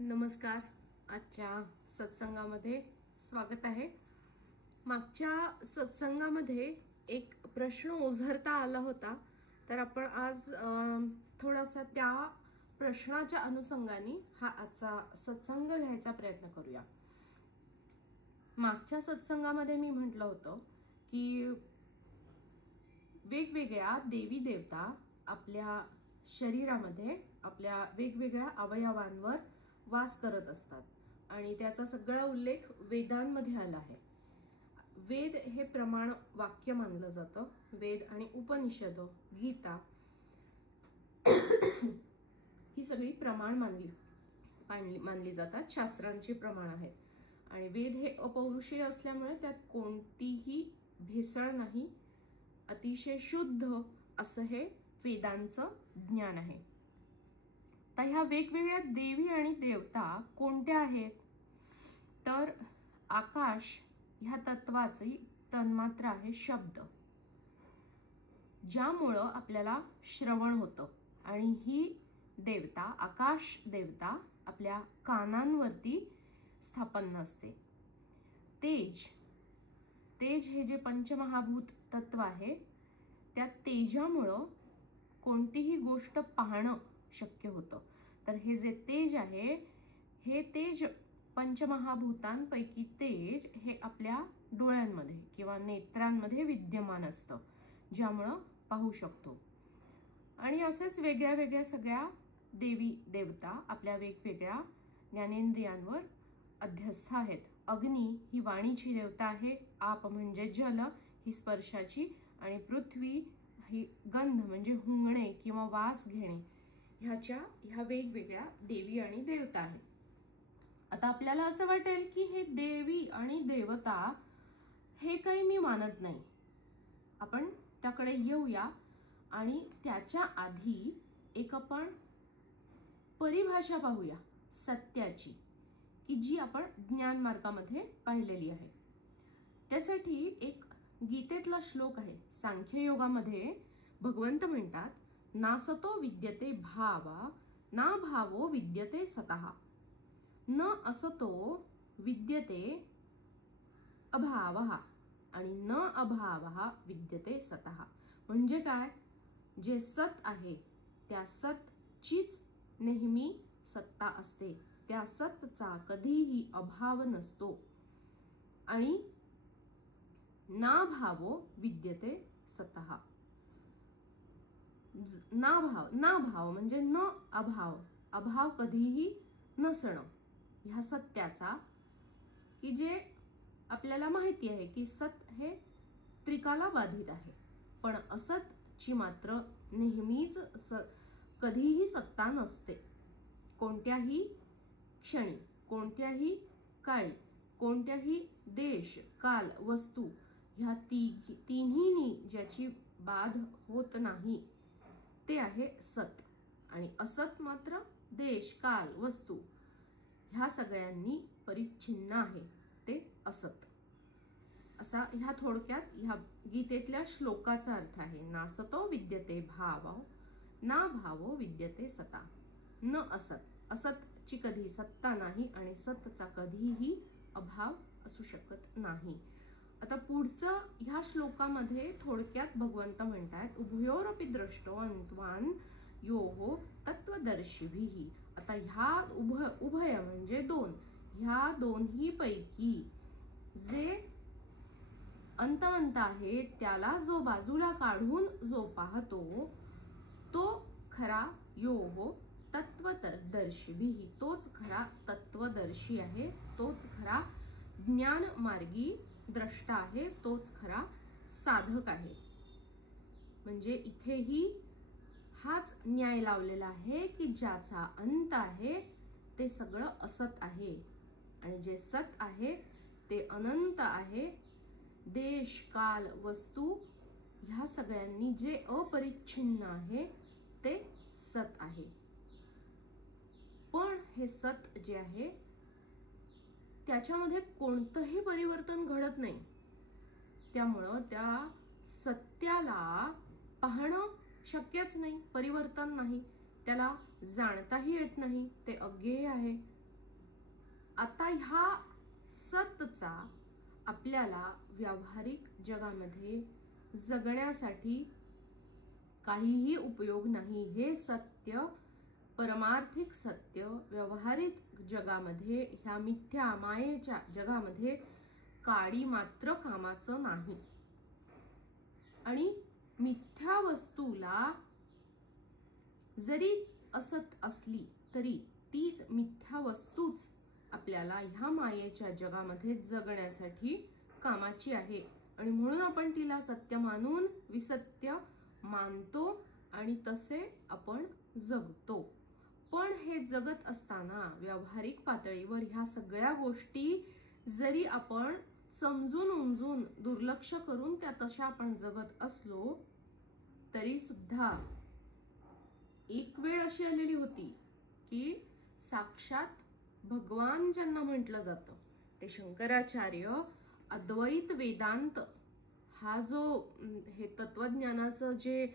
नमस्कार. आजच्या सत्संगामध्ये स्वागत आहे. मागच्या सत्संगामध्ये एक प्रश्न ओझरता आला होता, तर आपण आज थोडासा त्या प्रश्नाच्या अनुषंगाने हा आजचा सत्संग घ्यायचा प्रयत्न करूया. मागच्या सत्संगामध्ये मी म्हटलं होतं की वेगवेगळ्या देवी देवता आपल्या शरीरामध्ये आपल्या वेगवेगळ्या अवयवांवर वास करत असतात आणि त्याचा सगळा उल्लेख वेदांमध्ये आला आहे. वेद हे प्रमाण वाक्य मानलं जातं. वेद आणि उपनिषद, गीता ही सगळी प्रमाण मानली जातात, शास्त्रांची प्रमाण आहेत. आणि वेद हे अपौरुषेय असल्यामुळे त्यात कोणतीही भेसळ नाही, अतिशय शुद्ध असं हे वेदांचं ज्ञान आहे. तर ह्या वेगवेगळ्या देवी आणि देवता कोणत्या आहेत? तर आकाश ह्या तत्वाची तन्मात्रा आहे शब्द, ज्यामुळं आपल्याला श्रवण होतं. आणि ही देवता, आकाश देवता, आपल्या कानांवरती स्थापन्न असते. तेज हे जे पंचमहाभूत तत्व आहे, त्या तेजामुळं कोणतीही गोष्ट पाहणं शक्य होतं. तर हे जे तेज आहे, हे तेज पंचमहाभूतांपैकी तेज हे आपल्या डोळ्यांमध्ये किंवा नेत्रांमध्ये विद्यमान असतं, ज्यामुळं पाहू शकतो. आणि असेच वेगळ्या वेगळ्या सगळ्या देवी देवता आपल्या वेगवेगळ्या ज्ञानेंद्रियांवर अध्यस्थ आहेत. अग्नी ही वाणीची देवता आहे, आप म्हणजे जल ही स्पर्शाची, आणि पृथ्वी ही गंध म्हणजे हुंगणे किंवा वास घेणे ह्या वेगवेगळ्या देवी आणि देवता आहेत. आता आपल्याला असं वाटेल की हे देवी आणि देवता हे काही मी मानत नाही. आपण त्याकडे येऊया. आणि त्याच्या आधी एक आपण परिभाषा पाहूया सत्याची, की जी आपण ज्ञान मार्गामध्ये पाहिलेली आहे. त्यासाठी एक गीतेतला श्लोक आहे. सांख्य योगामध्ये भगवंत म्हणतात, नासतो विद्यते भावा ना भावो विद्यते सतः, न असतो विद्यते अभावः आणि न अभावः विद्यते सतः. म्हणजे काय? जे सत आहे त्या सतचीच नेहमी सत्ता असते, त्या सतचा कधीही अभाव नसतो. आणि ना भावो विद्यते सतः, ना भाव म्हणजे न अभाव, अभाव कधीही नसणं ह्या सत्याचा, की जे आपल्याला माहिती आहे की सत हे त्रिकाला बाधित आहे, पण असतची मात्र नेहमीच कधीही सत्ता नसते. कोणत्याही क्षणी, कोणत्याही काळी, कोणत्याही देश, काल, वस्तू ह्या तिन्हीनी ज्याची बाध होत नाही ते आहे सत. आणि असत मात्र देश, काल, वस्तू ह्या सगळ्यांनी परिच्छिन्न आहे, ते असत. असा ह्या थोडक्यात ह्या गीतेतल्या श्लोकाचा अर्थ आहे. नासतो विद्यते भावो ना भावो विद्यते सता, न असत, असतची कधी सत्ता नाही आणि सतचा कधीही अभाव असू शकत नाही. आता पुढचं ह्या श्लोकामध्ये थोडक्यात भगवंत म्हणतात, उभयोरपि द्रष्टो अंतवान योहो तत्वदर्शिभिः. आता ह्या उभय म्हणजे दोन, ह्या दोन्ही पैकी जे अंतवंत आहे त्याला जो बाजूला काढून जो पाहतो तो खरा योहो तत्वदर्शिभिः, तोच खरा तत्वदर्शी आहे, तोच खरा ज्ञान मार्गी द्रष्टा आहे, तोच खरा साधक आहे. म्हणजे इथेही हाच न्याय लावलेला आहे की ज्याचा अंत आहे ते सगळं असत आहे आणि जे सत आहे ते अनंत आहे. देश, काल, वस्तू ह्या सगळ्यांनी जे अपरिच्छिन्न आहे ते सत आहे. पण हे सत जे आहे त्याच्यामध्ये कोणतंही परिवर्तन घडत नाही. त्यामुळं त्या सत्याला पाहणं शक्यच नाही, परिवर्तन नाही, त्याला जाणताही येत नाही, ते अज्ञेय आहे. आता ह्या सतचा आपल्याला व्यावहारिक जगामध्ये जगण्यासाठी काहीही उपयोग नाही. हे सत्य, परमार्थिक सत्य व्यावहारिक जगामध्ये, ह्या मिथ्या मायेच्या जगामध्ये काडी मात्र कामाचं नाही. आणि मिथ्या वस्तूला जरी असत असली तरी तीच मिथ्या वस्तूच आपल्याला ह्या मायेच्या जगामध्ये जगण्यासाठी कामाची आहे. आणि म्हणून आपण तिला सत्य मानून विसत्य मानतो आणि तसे आपण जगतो. पण हे जगत असताना व्यावहारिक पातळीवर ह्या सगळ्या गोष्टी जरी आपण समजून उमजून दुर्लक्ष करून त्या तशा आपण जगत असलो तरी सुद्धा एक वेळ अशी आलेली होती की साक्षात भगवान ज्यांना म्हटलं जातं ते शंकराचार्य अद्वैत वेदांत हा जो हे तत्वज्ञानाचं जे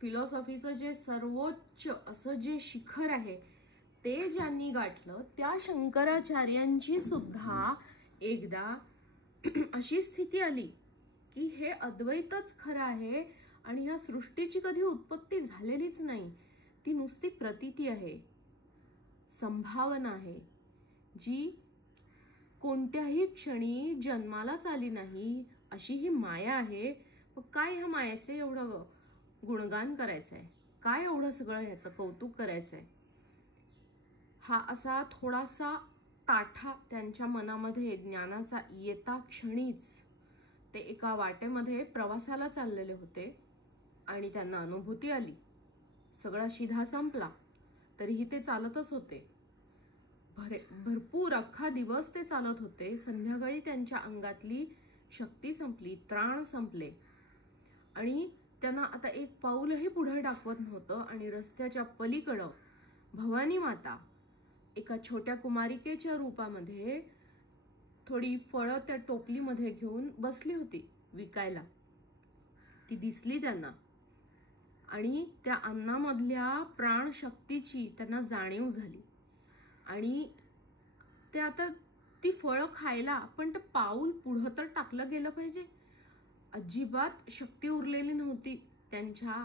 फिलॉसॉफीचं जे सर्वोच्च असं जे शिखर आहे ते ज्यांनी गाठलं त्या शंकराचार्यांची सुद्धा एकदा अशी स्थिती आली की हे अद्वैतच खरं आहे आणि ह्या सृष्टीची कधी उत्पत्ती झालेलीच नाही, ती नुसती प्रतीती आहे, संभावना आहे, जी कोणत्याही क्षणी जन्मालाच आली नाही अशी ही माया आहे. मग काय ह्या मायेचे एवढं गुणगान करायचंय, काय एवढं सगळं ह्याचं कौतुक करायचंय. हा असा थोडासा ताठा त्यांच्या मनामध्ये ज्ञानाचा येता क्षणीच ते एका वाटेमध्ये प्रवासाला चाललेले होते आणि त्यांना अनुभूती आली. सगळा शिधा संपला तरीही ते चालतच होते. भरपूर अख्खा दिवस ते चालत होते. संध्याकाळी त्यांच्या अंगातली शक्ती संपली, त्राण संपले आणि त्यांना आता एक पाऊलही पुढे टाकवत नव्हतं. आणि रस्त्याच्या पलीकडं भवानी माता एका छोट्या कुमारिकेच्या रूपामध्ये थोडी फळं त्या टोपलीमध्ये घेऊन बसली होती विकायला. ती दिसली त्यांना आणि त्या अन्नामधल्या प्राणशक्तीची त्यांना जाणीव झाली. आणि ते आता ती फळं खायला पण ते पाऊल पुढं तर टाकलं गेलं पाहिजे. अजिबात शक्ती उरलेली नव्हती त्यांच्या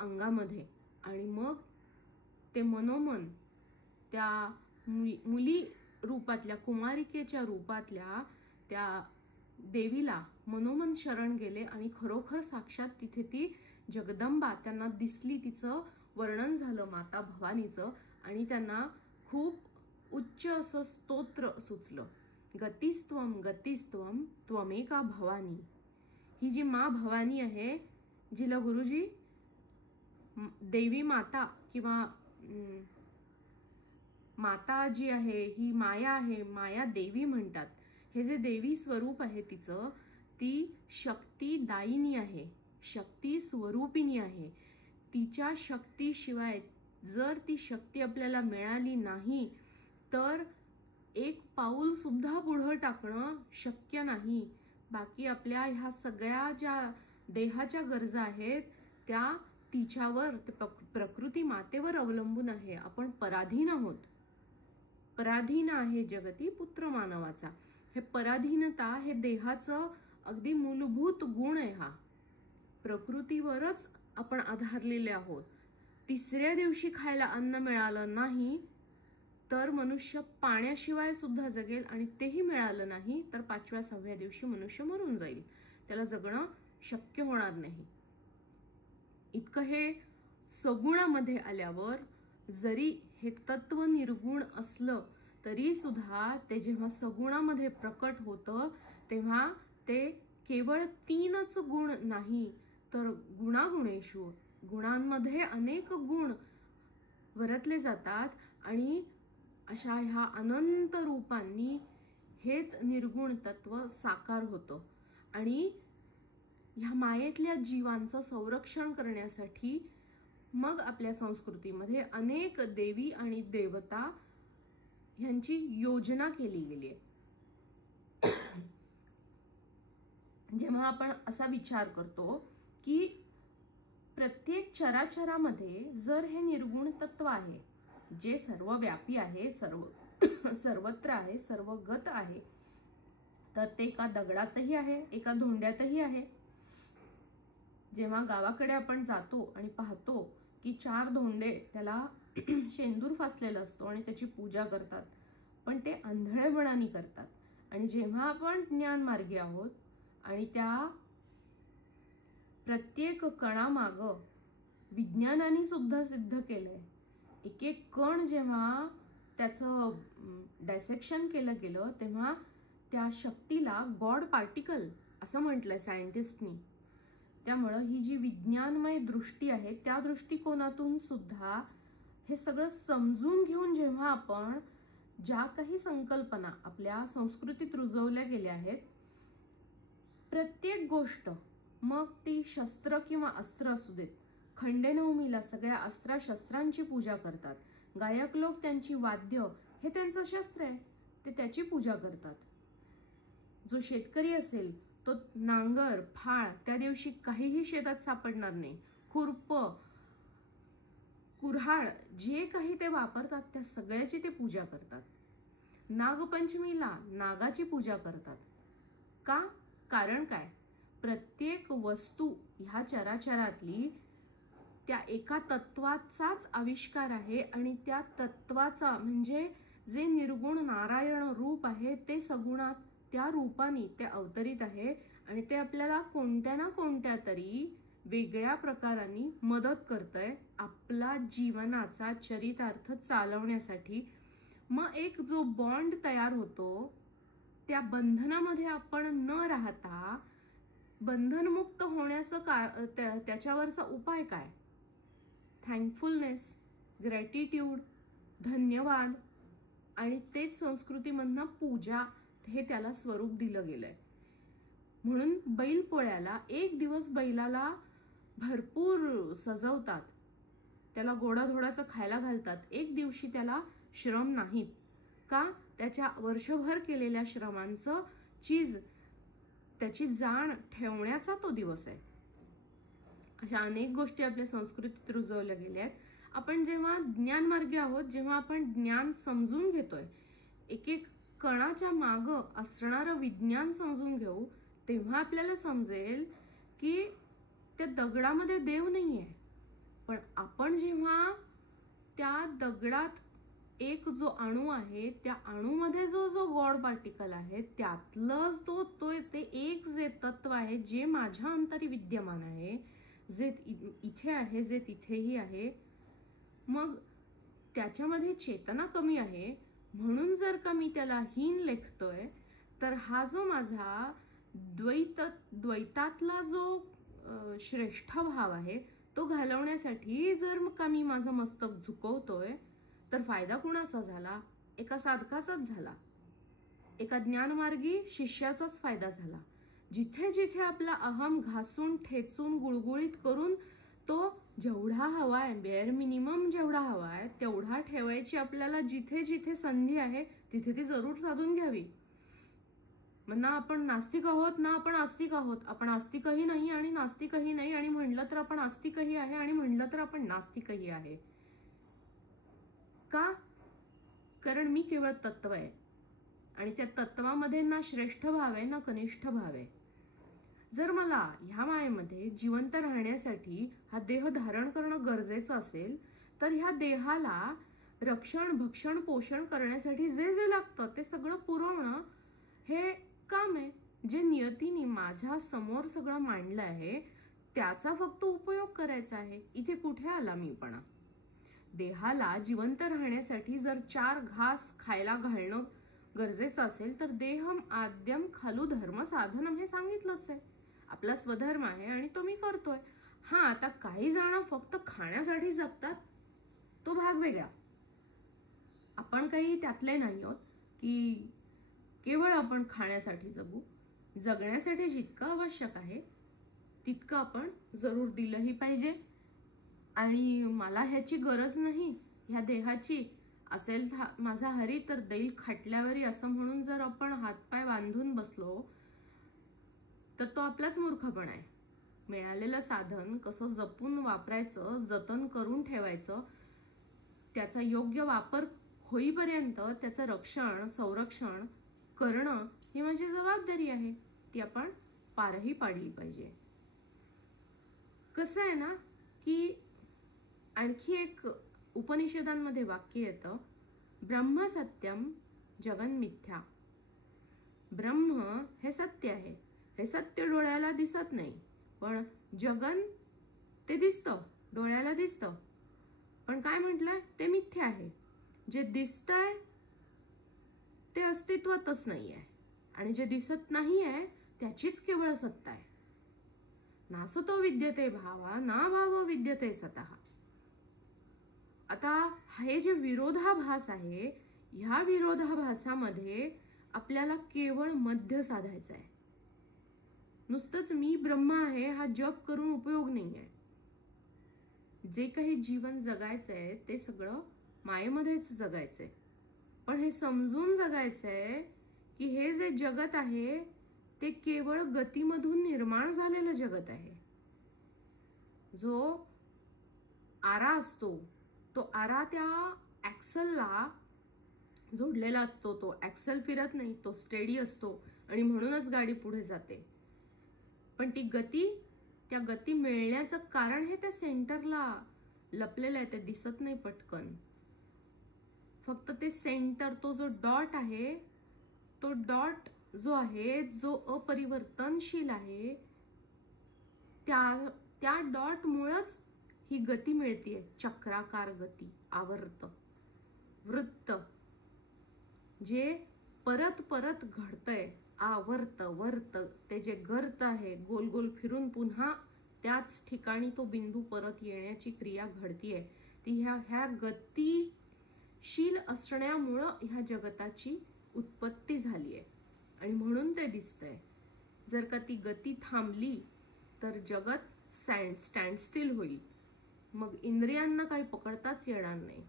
अंगामध्ये. आणि मग ते मनोमन त्या मुली रूपातल्या कुमारिकेच्या रूपातल्या त्या देवीला मनोमन शरण गेले आणि खरोखर साक्षात तिथे ती जगदंबा त्यांना दिसली. तिचं वर्णन झालं माता भवानीचं आणि त्यांना खूप उच्च असं स्तोत्र सुचलं. गतिस्त्वम गतिस्त्वम त्वमेका भवानी. ही जी मा भवानी आहे जिला गुरुजी देवी माता किंवा माता जी आहे ही माया आहे, माया देवी म्हणतात. हे जे देवी स्वरूप आहे तिचं, ती शक्तिदायिनी आहे, शक्ती स्वरूपिणी आहे. तिच्या शक्तीशिवाय जर ती शक्ती आपल्याला मिळाली नाही तर एक पाऊल सुद्धा पुढे टाकणं शक्य नाही. बाकी आपल्या ह्या सगळ्या ज्या देहाच्या गरजा आहेत त्या तिच्यावर, प्रकृती मातेवर अवलंबून आहे. आपण पराधीन आहोत. पराधीन आहे जगती पुत्र मानवाचा. हे पराधीनता हे देहाचं अगदी मूलभूत गुण आहे. हा प्रकृतीवरच आपण आधारलेले आहोत. तिसऱ्या दिवशी खायला अन्न मिळालं नाही तर मनुष्य पाण्याशिवाय सुद्धा जगेल आणि तेही मिळालं नाही तर 5व्या-6व्या दिवशी मनुष्य मरून जाईल. त्याला जगणं शक्य होणार नाही. इतकं हे सगुणामध्ये आल्यावर जरी हे तत्व निर्गुण असलं तरी सुद्धा ते जेव्हा सगुणामध्ये प्रकट होतं तेव्हा ते केवळ 3च गुण नाही तर गुणागुणेषु, गुणांमध्ये अनेक गुण वरतले जातात आणि अशा ह्या अनंत रूपांनी हेच निर्गुण तत्व साकार होतं. आणि ह्या मायेतल्या जीवांचं संरक्षण करण्यासाठी मग आपल्या संस्कृतीमध्ये अनेक देवी आणि देवता ह्यांची योजना केली गेली आहे. जेव्हा आपण असा विचार करतो की प्रत्येक चराचरामध्ये जर हे निर्गुण तत्व आहे जे सर्वव्यापी आहे, सर्व सर्वत्र आहे, सर्वगत आहे, तर ते एका दगडातही आहे, एका धोंड्यातही आहे. जेव्हा गावाकडे आपण जातो आणि पाहतो की 4 धोंडे त्याला शेंदूर फासलेला असतो आणि त्याची पूजा करतात, पण ते आंधळेपणाने करतात. आणि जेव्हा आपण ज्ञानमार्गी आहोत आणि त्या प्रत्येक कणामागं विज्ञानाने सुद्धा सिद्ध केलंय, एक एक कण जेव्हा त्याचं डायसेक्शन केलं गेलं तेव्हा त्या शक्तीला गॉड पार्टिकल असं म्हटलंय सायंटिस्टनी. त्यामुळं ही जी विज्ञानमय दृष्टी आहे त्या दृष्टिकोनातून सुद्धा हे सगळं समजून घेऊन जेव्हा आपण ज्या काही संकल्पना आपल्या संस्कृतीत रुजवल्या गेल्या आहेत, प्रत्येक गोष्ट, मग ती शस्त्र किंवा अस्त्र असू देत, खंडेनवमीला सगळ्या अस्त्रशस्त्रांची पूजा करतात. गायक लोक त्यांची वाद्य हे त्यांचं शस्त्र आहे, ते त्याची पूजा करतात. जो शेतकरी असेल तो नांगर, फाळ त्या दिवशी काहीही शेतात सापडणार नाही. खुरप, कुऱ्हाड जे काही ते वापरतात त्या सगळ्याची ते पूजा करतात. नागपंचमीला नागाची पूजा करतात. का? कारण काय? प्रत्येक वस्तू ह्या चराचरातली त्या एका तत्वाचाच आविष्कार आहे आणि त्या तत्वाचा म्हणजे जे निर्गुण नारायण रूप आहे ते सगुणात त्या रूपाने ते अवतरित आहे आणि ते आपल्याला कोणत्या ना कोणत्या तरी वेगळ्या प्रकारांनी मदत करतंय आपला जीवनाचा चरितार्थ चालवण्यासाठी. मग एक जो बॉन्ड तयार होतो त्या बंधनामध्ये आपण न राहता बंधनमुक्त होण्याचं त्याच्यावरचा उपाय काय? थँकफुलनेस, ग्रॅटिट्यूड, धन्यवाद, आणि तेच संस्कृतीमधनं पूजा हे त्याला स्वरूप दिलं गेलंय. म्हणून बैलपोळ्याला एक दिवस बैलाला भरपूर सजवतात, त्याला गोडाधोडाचं खायला घालतात. एक दिवशी त्याला श्रम नाहीत. का? त्याच्या वर्षभर केलेल्या श्रमांचं चीज, त्याची जाण ठेवण्याचा तो दिवस आहे. अशा अनेक गोष्टी आपल्या संस्कृतीत रुजवल्या गेल्या आहेत. आपण जेव्हा ज्ञानमार्गी आहोत, जेव्हा आपण ज्ञान समजून घेतोय, एक एक कणाच्या मागं असणारं विज्ञान समजून घेऊ, तेव्हा आपल्याला समजेल की त्या दगडामध्ये देव नाहीये. पण आपण जेव्हा त्या दगडात एक जो अणू आहे त्या अणूमध्ये जो गॉड पार्टिकल आहे त्यातलं ते एक जे तत्व आहे जे माझ्या अंतरी विद्यमान आहे, जे इथे आहे, जे तिथेही आहे, मग त्याच्यामध्ये चेतना कमी आहे म्हणून जर का मी त्याला हीन लेखतोय, तर हा जो माझा द्वैतातला जो श्रेष्ठ भाव आहे तो घालवण्यासाठी जर का मी माझं मस्तक झुकवतोय, तर फायदा कुणाचा झाला? एका साधकाचाच झाला, एका ज्ञानमार्गी शिष्याचाच फायदा झाला. जिथे जिथे आपला अहम घासून ठेचून गुळगुळीत करून तो जेवढा हवाय, बेअर मिनिमम जेवढा हवाय तेवढा ठेवायची आपल्याला जिथे जिथे संधी आहे तिथे ती जरूर साधून घ्यावी. मग ना आपण नास्तिक आहोत ना आपण आस्तिक आहोत. आपण आस्तिकही नाही आणि नास्तिकही नाही, आणि म्हणलं तर आपण आस्तिकही आहे आणि म्हणलं तर आपण नास्तिकही आहे. का? कारण मी केवळ तत्व आहे आणि त्या तत्वामध्ये ना श्रेष्ठ भाव आहे ना कनिष्ठ भाव आहे. जर मला ह्या मायेमध्ये जिवंत राहण्यासाठी हा देह धारण करणं गरजेचं असेल, तर ह्या देहाला रक्षण, भक्षण, पोषण करण्यासाठी जे जे लागतं ते सगळं पुरवणं हे काम आहे. जे नियतीने माझ्या समोर सगळं मांडलं आहे त्याचा फक्त उपयोग करायचा आहे. इथे कुठे आला मीपणा? देहाला जिवंत राहण्यासाठी जर 4 घास खायला घालणं गरजेचं असेल तर देहम आद्यम खलु धर्म साधनम हे सांगितलंच आहे. आपला स्वधर्म आहे आणि तो मी करतोय. हा, आता काही जण फक्त खाण्यासाठी जगतात, तो भाग वेगळा. आपण काही त्यातले नाही आहोत की केवळ आपण खाण्यासाठी जगू. जगण्यासाठी जितकं आवश्यक आहे तितकं आपण जरूर दिलंही पाहिजे. आणि मला ह्याची गरज नाही ह्या देहाची, असेल माझा हरी तर देईल खाटल्यावरी असं म्हणून जर आपण हातपाय बांधून बसलो तर तो आपलाच मूर्खपणा आहे. मिळालेलं साधन कसं जपून वापरायचं, जतन करून ठेवायचं, त्याचा योग्य वापर होईपर्यंत त्याचं रक्षण संरक्षण करणं ही माझी जबाबदारी आहे, ती आपण पारही पाडली पाहिजे. कसं आहे ना की आणखी एक उपनिषदांमध्ये वाक्य येतं, ब्रह्म सत्यम जगन मिथ्या. ब्रह्म हे सत्य आहे, हे सत्य डोळ्याला दिसत नाही, पण जगन ते दिसतं, डोळ्याला दिसतं, पण काय म्हटलंय ते मिथ्या आहे. जे दिसतंय ते अस्तित्वातच नाही आहे आणि जे दिसत नाही आहे त्याचीच केवळ सत्ता आहे. नासतो विद्यते भावा ना भाव विद्यते सतः. आता हे जे विरोधाभास आहे, ह्या विरोधाभासामध्ये आपल्याला केवळ मध्य साधायचा आहे. नुसतंच मी ब्रह्म आहे हा जप करून उपयोग नाही आहे. जे काही जीवन जगायचंय ते सगळं मायेमध्येच जगायचंय, पण हे समजून जगायचंय की हे जे जगत आहे ते केवळ गतीमधून निर्माण झालेलं जगत आहे. जो आरा असतो तो आरा त्या ऍक्सलला जोडलेला असतो, तो ऍक्सल फिरत नाही, तो स्टेडी असतो आणि म्हणूनच गाडी पुढे जाते. पण ती गती, त्या गती मिळण्याचं कारण हे त्या सेंटरला लपलेलं आहे, ते दिसत नाही पटकन. फक्त ते सेंटर, तो जो डॉट आहे, तो डॉट जो आहे, जो अपरिवर्तनशील आहे, त्या डॉट मुळेच ही गती मिळतीये. चक्राकार गती, आवर्त वृत्त, जे परत परत घडतंय, आवर्त वर्त, ते जे गर्त आहे, गोल गोल फिरून पुन्हा त्याच ठिकाणी तो बिंदू परत येण्याची क्रिया घडतीये. ती ह्या गतिशील असण्यामुळं ह्या जगताची उत्पत्ती झाली आहे आणि म्हणून ते दिसतंय. जर का ती गती थांबली तर जगत स्टँड स्टिल होईल, मग इंद्रियांना काही पकडताच येणार नाही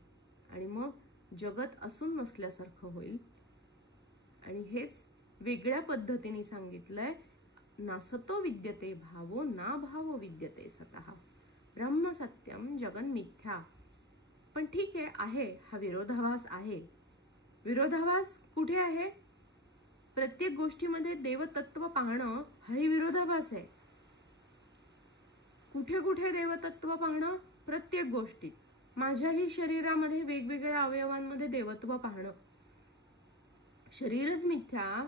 आणि मग जगत असून नसल्यासारखं होईल. आणि हेच वेगळ्या पद्धतीने सांगितलंय, नासतो विद्यते भावो ना भावो विद्यते सतः. ब्रह्म सत्यम जगन मिथ्या. पण ठीक आहे हा विरोधाभास आहे. विरोधाभास कुठे आहे? प्रत्येक गोष्टीमध्ये देवतत्व पाहणं हाही विरोधाभास आहे. कुठे कुठे देवतत्व पाहणं? प्रत्येक गोष्टीत. माझ्याही शरीरामध्ये वेगवेगळ्या अवयवांमध्ये देवत्व पाहणं. शरीरच मिथ्या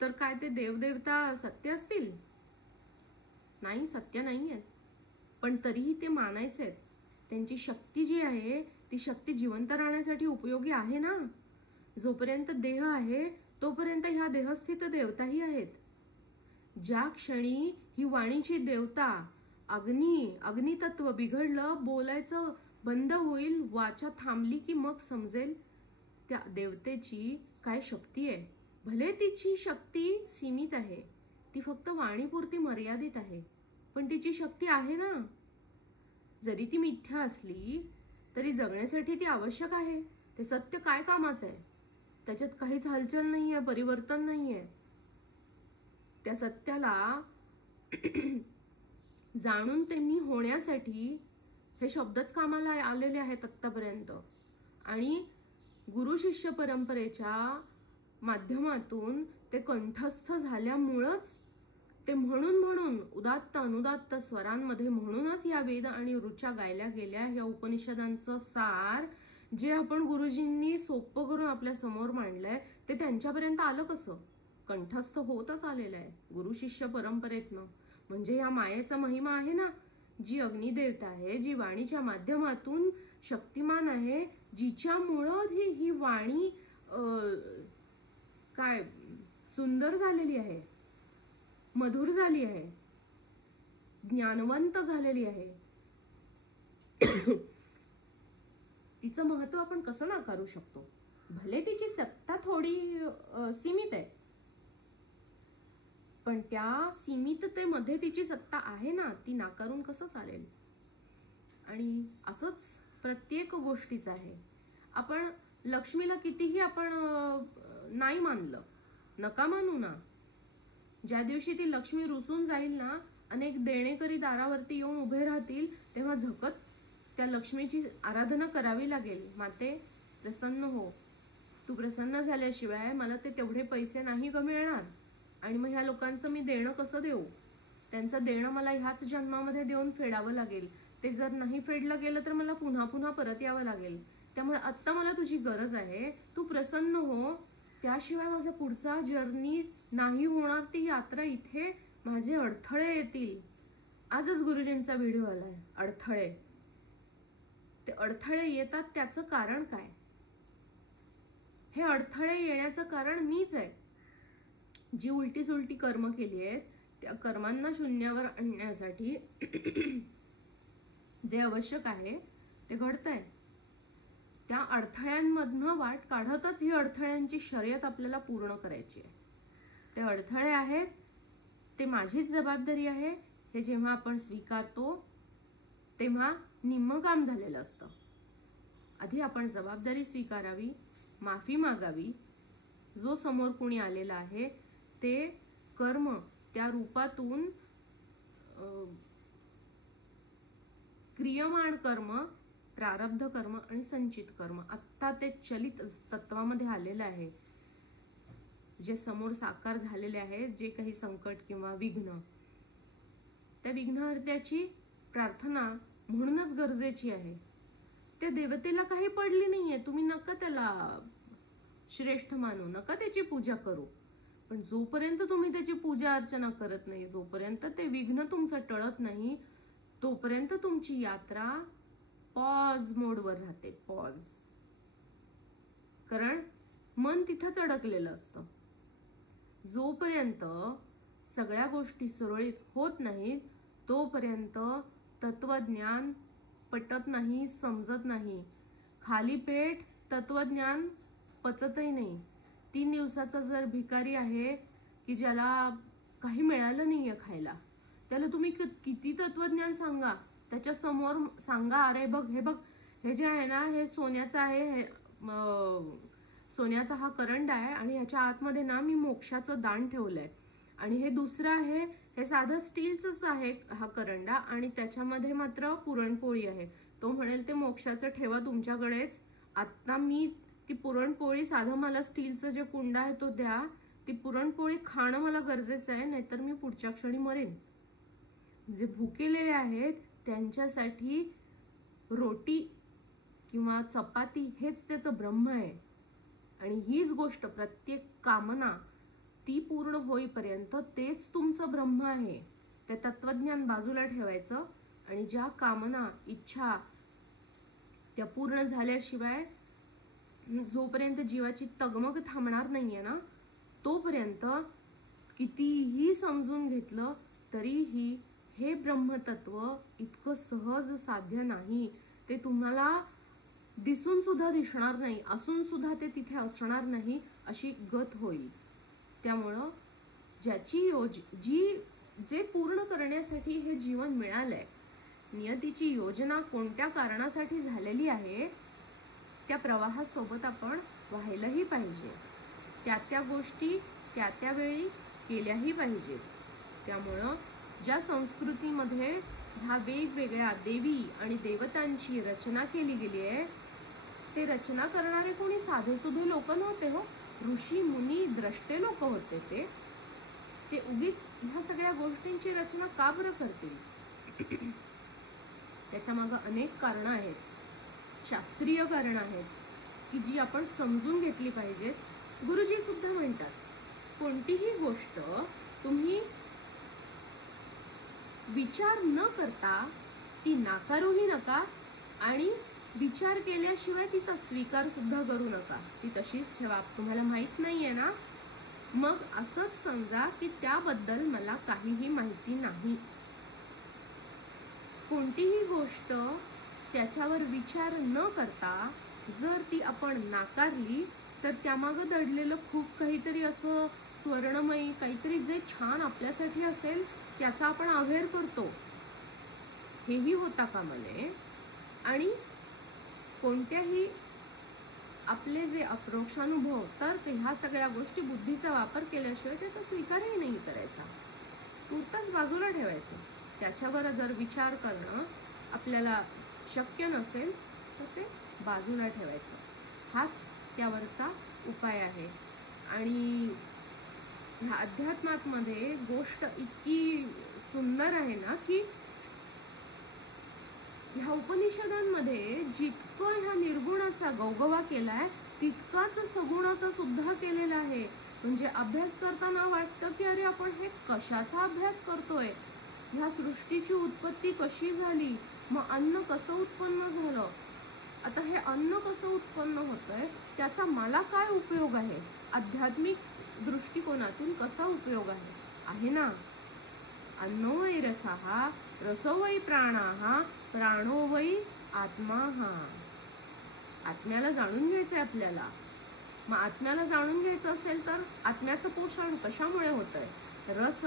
तर काय ते देवदेवता सत्य असतील? नाही, सत्य नाही आहेत. पण तरीही ते मानायचे आहेत. त्यांची शक्ती जी आहे ती शक्ती जिवंत राहण्यासाठी उपयोगी आहे ना. जोपर्यंत देह आहे तोपर्यंत ह्या देहस्थित देवताही आहेत. ज्या क्षणी ही वाणीची देवता, अग्नितत्व बिघडलं, बोलायचं बंद होईल, वाचा थांबली की मग समजेल त्या देवतेची काय शक्ती आहे. भले तिची शक्ती सीमित आहे, ती फक्त वाणीपुरती मर्यादित आहे, पण तिची शक्ती आहे ना. जरी ती मिथ्या असली तरी जगण्यासाठी ती आवश्यक आहे. ते सत्य काय कामाचं आहे? त्याच्यात काहीच हालचाल नाहीये, परिवर्तन नाहीये. त्या सत्याला जाणून ते मी होण्यासाठी हे शब्दच कामाला आलेले आहेत आत्तापर्यंत. आणि गुरु शिष्य परंपरेच्या माध्यमातून ते कंठस्थ झाल्यामुळंच ते म्हणून उदात्त अनुदात्त स्वरांमध्ये म्हणूनच या वेद आणि ऋचा गायल्या गेल्या. या उपनिषदांचं सार जे आपण गुरुजींनी सोपं करून आपल्या समोर मांडलंय ते त्यांच्यापर्यंत आलं कसं? कंठस्थ होतच आलेलं आहे गुरु शिष्य परंपरेतनं. म्हणजे या मायेचा महिमा आहे ना, जी अग्निदेवता आहे, जी वाणीच्या माध्यमातून शक्तिमान आहे, जिच्यामुळं ही वाणी काय सुंदर झालेली आहे, मधुर झाली आहे, ज्ञानवंत झालेली आहे. तिचं महत्व आपण कसं नाकारू शकतो? भले तिची सत्ता थोडी सीमित आहे, पण त्या सीमिततेमध्ये तिची सत्ता आहे ना, ती नाकारून कसं चालेल? आणि असंच प्रत्येक गोष्टीचं आहे. आपण लक्ष्मीला कितीही आपण नाही मानलं, नका मानू ना. ज्या दिवशी ती लक्ष्मी रुसून जाईल ना, अनेक देणेकरी दारावरती येऊन उभे राहतील, तेव्हा झकत त्या लक्ष्मीची आराधना करावी लागेल. माते, प्रसन्न हो. तू प्रसन्न झाल्याशिवाय मला ते तेवढे पैसे नाही ग मिळणार, आणि मग ह्या लोकांचं मी देणं कसं देऊ? त्यांचं देणं मला ह्याच जन्मामध्ये देऊन फेडावं लागेल. ते जर नाही फेडलं गेलं तर मला पुन्हा पुन्हा परत यावं लागेल. त्यामुळे आत्ता मला तुझी गरज आहे, तू प्रसन्न हो. त्याशिवाय माझा पुढचा जर्नी नाही होणार. ती यात्रा इथे माझे अडथळे येतील. आजच गुरुजींचा व्हिडिओ आलाय, अडथळे. ते अडथळे येतात त्याचं कारण काय? हे अडथळे येण्याचं कारण मीच आहे. जी उलटी सुलटी कर्म केली आहेत त्या कर्मांना शून्यावर आणण्यासाठी जे आवश्यक आहे ते घडतंय. त्या अडथळ्यांमधनं वाट काढतच ही अडथळ्यांची शर्यत आपल्याला पूर्ण करायची आहे. ते अडथळे आहेत, ते माझीच जबाबदारी आहे. हे जेव्हा आपण स्वीकारतो तेव्हा निम्म काम झालेलं असतं. आधी आपण जबाबदारी स्वीकारावी, माफी मागावी. जो समोर कोणी आलेला आहे ते कर्म त्या रूपातून क्रियमाण कर्म, प्रारब्ध कर्म आणि संचित कर्म, आत्ता ते चलित तत्वामध्ये आलेलं आहे. जे समोर साकार झालेले आहेत, जे काही संकट किंवा विघ्न, त्या विघ्नहर्त्याची प्रार्थना म्हणूनच गरजेची आहे. त्या देवतेला काही पडली नाहीये, तुम्ही नका त्याला श्रेष्ठ मानू, नका त्याची पूजा करू. पण जोपर्यंत तुम्ही त्याची पूजा अर्चना करत नाही, जोपर्यंत ते विघ्न तुमचं टळत नाही, तोपर्यंत तुमची यात्रा पॉज मोडवर राहते. पॉज. कारण मन तिथंच अडकलेलं असतं. जोपर्यंत सगळ्या गोष्टी सुरळीत होत नाहीत तोपर्यंत तत्वज्ञान पटत नाही, समजत नाही. खाली पेट तत्वज्ञान पचतही नाही. 3 दिवसाचा जर भिकारी आहे की ज्याला काही मिळालं नाहीये खायला, त्याला तुम्ही किती तत्वज्ञान सांगा, त्याच्या समोर सांगा, अरे बघ, हे बघ, हे जे आहे ना हे सोन्याचं आहे, हे सोन्याचा हा करंडा आहे आणि ह्याच्या आतमध्ये ना मी मोक्षाचं दान ठेवलंय, आणि हे दुसरं आहे, हे साधं स्टीलचंच आहे हा करंडा आणि त्याच्यामध्ये मात्र पुरणपोळी आहे. तो म्हणेल ते मोक्षाचं ठेवा तुमच्याकडेच, आता मी ती पुरणपोळी, साधं मला स्टीलचं जे कुंड आहे तो द्या, ती पुरणपोळी खाणं मला गरजेचं आहे, नाहीतर मी पुढच्या क्षणी मरेन. जे भुकेलेले आहेत त्यांच्यासाठी रोटी किंवा चपाती हेच त्याचं ब्रह्म आहे. आणि हीच गोष्ट, प्रत्येक कामना ती पूर्ण होईपर्यंत तेच तुमचं ब्रह्म आहे. ते तत्वज्ञान बाजूला ठेवायचं आणि ज्या कामना, इच्छा त्या पूर्ण झाल्याशिवाय जोपर्यंत जीवाची तगमग थांबणार नाहीये ना, तोपर्यंत कितीही समजून घेतलं तरीही हे ब्रह्मतत्व इतकं सहज साध्य नाही. ते तुम्हाला दिसून सुद्धा दिसणार नाही, असून सुद्धा ते तिथे असणार नाही, अशी गत होईल. त्यामुळं जे पूर्ण करण्यासाठी हे जीवन मिळालंय, नियतीची योजना कोणत्या कारणासाठी झालेली आहे त्या प्रवाहासोबत आपण व्हायलाही पाहिजे. त्या गोष्टी त्या वेळी केल्याही पाहिजेत. त्यामुळं ज्या संस्कृतीमध्ये ह्या वेगवेगळ्या देवी आणि देवतांची रचना केली गेली आहे, ते रचना करणारे कोणी साधे सुधे लोक नव्हते हो, ऋषी मुनी द्रष्टे लोक होते. ते उगीच ह्या सगळ्या गोष्टींची रचना का बरं करतील? त्याच्या मागे अनेक कारणं आहेत, शास्त्रीय कारणं आहेत की जी आपण समजून घेतली पाहिजेत. गुरुजी सुद्धा म्हणतात, कोणतीही गोष्ट तुम्ही विचार न करता ती नाकारूही नका आणि विचार केल्याशिवाय तिचा स्वीकार सुद्धा करू नका. ती तशीच ठेवा. तुम्हाला माहित नाहीये ना, मग असंच समजा की त्याबद्दल मला काहीही माहिती नाही. कोणतीही गोष्ट त्याच्यावर विचार न करता जर ती आपण नाकारली तर त्यामागं दडलेलं खूप काहीतरी असं स्वर्णमयी काहीतरी जे छान आपल्यासाठी असेल त्याचा आपण अवेअर करतो. हेही होता कामा नये. आणि कोणत्याही आपले जे अप्रोक्षानुभव, तर ह्या सगळ्या गोष्टी बुद्धीचा वापर केल्याशिवाय त्याचा स्वीकारही नाही करायचा, तुर्तास बाजूला ठेवायचं. त्याच्यावर जर विचार करणं आपल्याला शक्य नसेल तर ते बाजूला ठेवायचं. हाच त्यावरचा उपाय आहे. आणि ह्या अध्यात्मामध्ये गोष्ट इतकी सुंदर आहे ना की ह्या उपनिषदांमध्ये जितकं ह्या निर्गुणाचा गवगवा केलाय तितकाच सगुणाचा सुद्धा केलेला आहे. म्हणजे अभ्यास करताना वाटतं की अरे आपण हे कशाचा अभ्यास करतोय, ह्या सृष्टीची उत्पत्ती कशी झाली, मग अन्न कसं उत्पन्न झालं, आता हे अन्न कसं उत्पन्न होतंय, त्याचा मला काय उपयोग आहे, आध्यात्मिक दृष्टिकोनातून कसा उपयोग आहे ना. अन्नो वै रसः रसो वै प्राणः प्राणो वै आत्मा. आत्म्याला जाणून घ्यायचंय आपल्याला. मग आत्म्याला जाणून घ्यायचं असेल तर आत्म्याचं पोषण कशामुळे होतंय, रस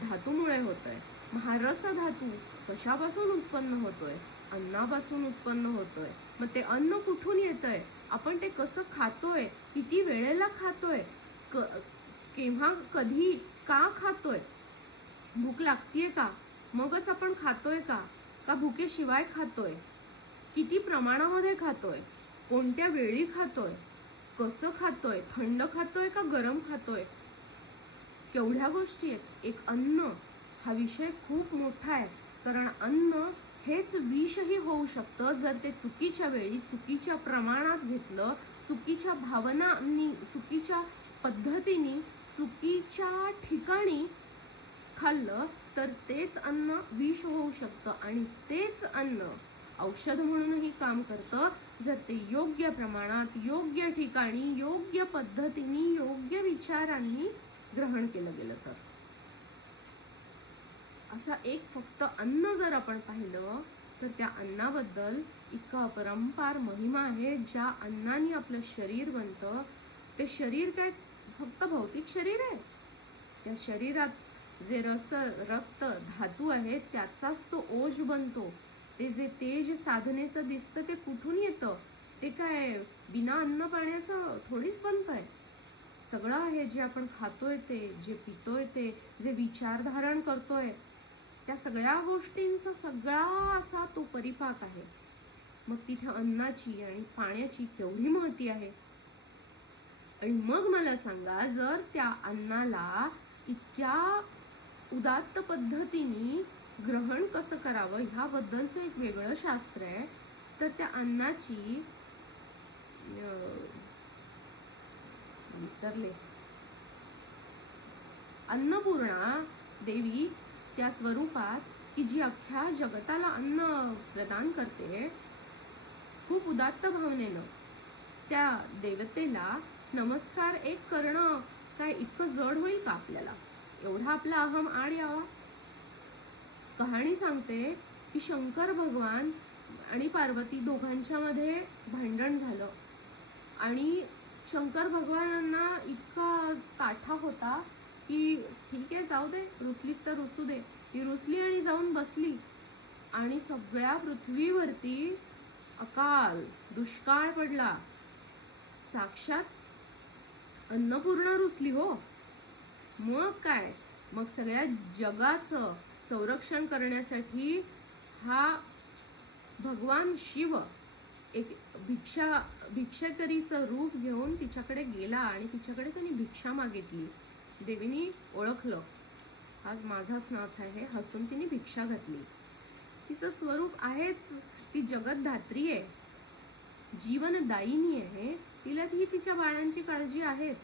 धातूमुळे होतंय. मग हा रस धातू कशापासून उत्पन्न होतोय, अन्नापासून उत्पन्न होतोय. मग ते अन्न कुठून येतंय, आपण ते कसं खातोय, किती वेळेला खातोय, केव्हा कधी का खातोय, भूक लागतीये का मगच आपण खातोय का भुकेशिवाय खातोय, किती प्रमाणामध्ये खातोय, कोणत्या वेळी खातोय, कसं खातोय, थंड खातोय का गरम खातोय, केवढ्या गोष्टी आहेत. एक अन्न हा विषय खूप मोठा आहे. कारण अन्न हेच विषही होऊ शकतं जर ते चुकीच्या वेळी चुकीच्या प्रमाणात घेतलं, चुकीच्या भावनांनी चुकीच्या पद्धतीने चुकीच्या ठिकाणी खाल्लं तर तेच अन्न विष होऊ शकतं. आणि तेच अन्न औषध म्हणूनही काम करतं जर ते योग्य प्रमाणात योग्य ठिकाणी योग्य पद्धतीने योग्य विचारांनी ग्रहण केलं गेलं तर. असा एक फक्त अन्न जर आपण पाहिलं तर त्या अन्नाबद्दल इतका अपरंपार महिमा आहे. ज्या अन्नाने आपलं शरीर बनतं ते शरीर काय फक्त भौतिक शरीर आहे. त्या शरीरात जे रस रक्त धातू आहेत त्याचाच तो ओज बनतो. ते जे तेज साधनेचं दिसतं ते कुठून येतं, ते काय बिना अन्न पाण्याचं थोडीच बनतंय. सगळं आहे जे आपण खातोय ते, जे पितोय ते, जे विचार धारण करतोय त्या सगळ्या गोष्टींचा सगळा असा तो परिपाक आहे. मग तिथे अन्नाची आणि पाण्याची केवढी महती आहे. आणि मग मला सांगा, जर त्या अन्नाला इतक्या उदात्त पद्धतीने ग्रहण कसं करावं ह्याबद्दलचं एक वेगळं शास्त्र आहे. तर त्या अन्नाची विसरले, अन्नपूर्णा देवी त्या स्वरूपात की जी अख्ख्या जगताला अन्न प्रदान करते, खूप उदात्त भावनेनं त्या देवतेला नमस्कार एक करणं काय इतकं जड होईल का आपल्याला. एवढा आपला अहम आड यावा. कहाणी सांगते की शंकर भगवान आणि पार्वती दोघांच्या मध्ये भांडण झालं आणि शंकर भगवानांना इतका ताठा होता की ठीक आहे जाऊ दे, रुसलीस तर रुसू दे. ती रुसली आणि जाऊन बसली आणि सगळ्या पृथ्वीवरती अकाल दुष्काळ पडला. साक्षात अन्नपूर्णा रुसली हो. मग काय, मग सगळ्या जगाचं संरक्षण करण्यासाठी हा भगवान शिव एक भिक्षाकरीचं रूप घेऊन तिच्याकडे गेला आणि तिच्याकडे त्यांनी भिक्षा मागितली. देवीनी ओळखलं, आज माझाच नाथ आहे, हसून तिने भिक्षा घातली. तिचं स्वरूप आहेच, ती जगतधात्री आहे, जीवनदायिनी आहे. तिला ती तिच्या बाळांची काळजी आहेच.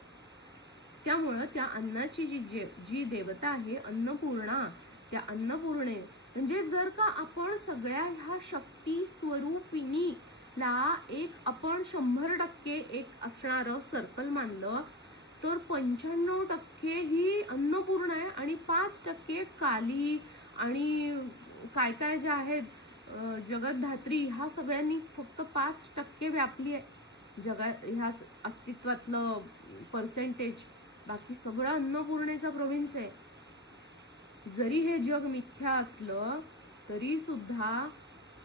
त्यामुळं त्या अन्नाची जी देवता आहे अन्नपूर्णा, त्या अन्नपूर्णे म्हणजे जर का आपण सगळ्या ह्या शक्ती स्वरूपिणी ला एक आपण 100% एक असणारं सर्कल मानलं तर 95% ही अन्नपूर्ण आहे आणि 5% काली आणि काय काय जे आहेत जगतधात्री ह्या सगळ्यांनी फक्त 5% व्यापली आहे जगात ह्या अस्तित्वातलं पर्सेंटेज. बाकी सगळं अन्नपूर्णेचा प्रोव्हिन्स आहे. जरी हे जग मिथ्या असलं तरी सुद्धा